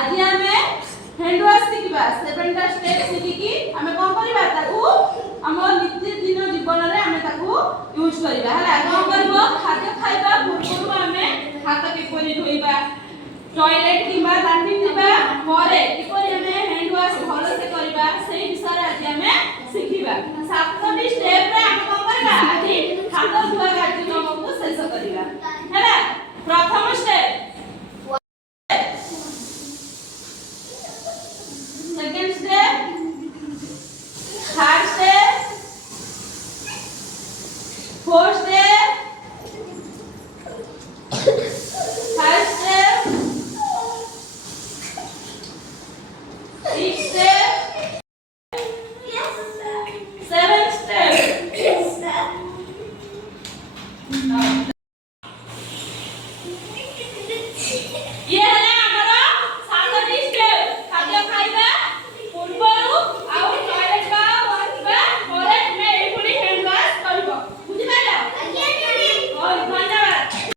आज हमें hand wash शिखा 7टा step शिखिकी आमे कोन करबा ताकू हमर नित्य दिन जीवन रे आमे ताकू यूज करबा हला कोन करबो खाद्य खाइबा पूर्व हमें हाथ के कोनी धोइबा टॉयलेट किबा लाट्रिन जिबा परे किपरि हमें हैंड वॉश भलो से करबा सेही विषय आज हमें शिखिबा 7टी स्टेप रे आमे कोन करबा आज हाथ धोआ कार्यक्रम को शेष करबा हला प्रथम step second step third step fourth step fifth step sixth step seventh step ये